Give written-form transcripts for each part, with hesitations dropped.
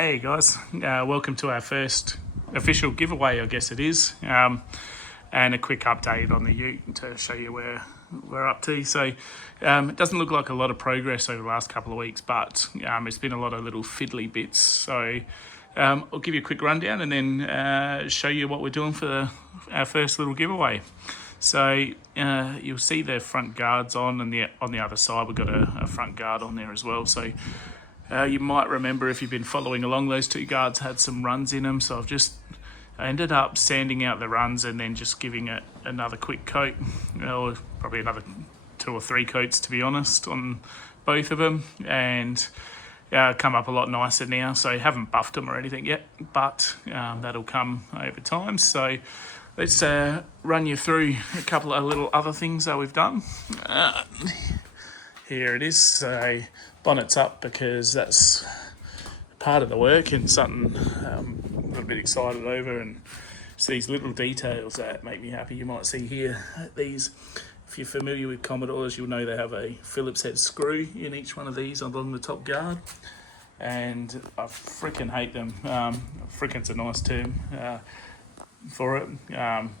Hey guys, welcome to our first official giveaway, I guess it is, and a quick update on the Ute to show you where we're up to. So it doesn't look like a lot of progress over the last couple of weeks, but it's been a lot of little fiddly bits. So I'll give you a quick rundown and then show you what we're doing for our first little giveaway. So you'll see the front guards on, and on the other side we've got a front guard on there as well. So you might remember, if you've been following along, those two guards had some runs in them, so I ended up sanding out the runs and then just giving it another quick coat, or probably another 2 or 3 coats to be honest, on both of them, and come up a lot nicer now. So I haven't buffed them or anything yet, but that'll come over time. So let's run you through a couple of little other things that we've done. Here it is. So bonnet's up because that's part of the work and something I'm a little bit excited over, and it's these little details that make me happy. You might see here these, if you're familiar with Commodores, you'll know they have a Phillips head screw in each one of these along the top guard, and I freaking hate them. Frickin's a nice term for it,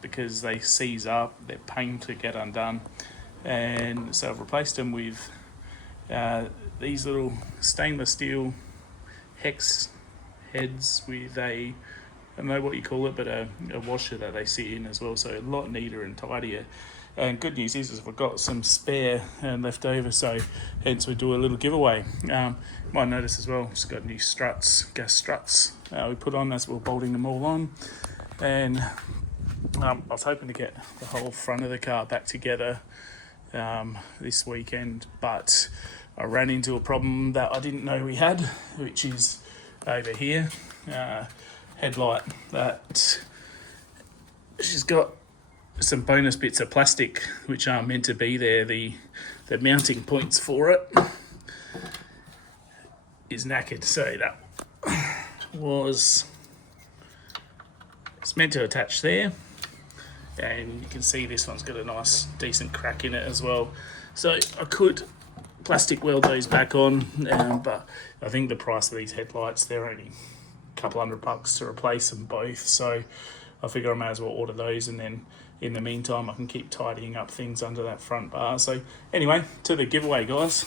because they seize up, they're pain to get undone, and so I've replaced them with these little stainless steel hex heads with I don't know what you call it, but a washer that they sit in as well, so a lot neater and tidier. And good news is I've got some spare and left over, so hence we do a little giveaway. Might notice as well, just got new struts, gas struts we put on as we're bolting them all on, and I was hoping to get the whole front of the car back together this weekend, but I ran into a problem that I didn't know we had, which is over here. Headlight that she's got some bonus bits of plastic which aren't meant to be there. The mounting points for it is knackered, so that it's meant to attach there, and you can see this one's got a nice decent crack in it as well. So I could plastic weld those back on, but I think the price of these headlights, they're only a couple $100 to replace them both, so I figure I may as well order those, and then in the meantime I can keep tidying up things under that front bar. So anyway, to the giveaway, guys.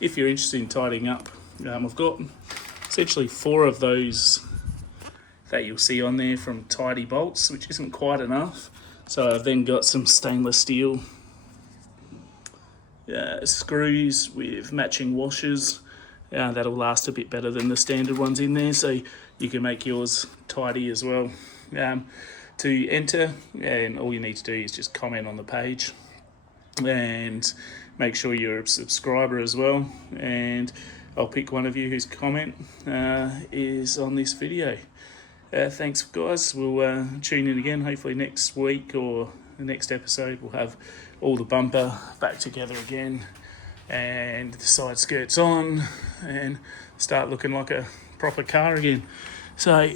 If you're interested in tidying up, I've got essentially 4 of those that you'll see on there from Tidy Bolts, which isn't quite enough, so I've then got some stainless steel screws with matching washers that'll last a bit better than the standard ones in there, so you can make yours tidy as well. To enter, and all you need to do is just comment on the page and make sure you're a subscriber as well, and I'll pick one of you whose comment is on this video. Thanks guys, we'll tune in again hopefully next week, or the next episode we'll have all the bumper back together again and the side skirts on and start looking like a proper car again. So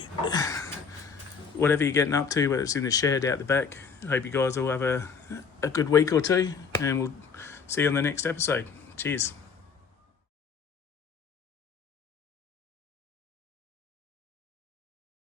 whatever you're getting up to, whether it's in the shed, out the back, I hope you guys all have a good week or two, and we'll see you on the next episode. Cheers.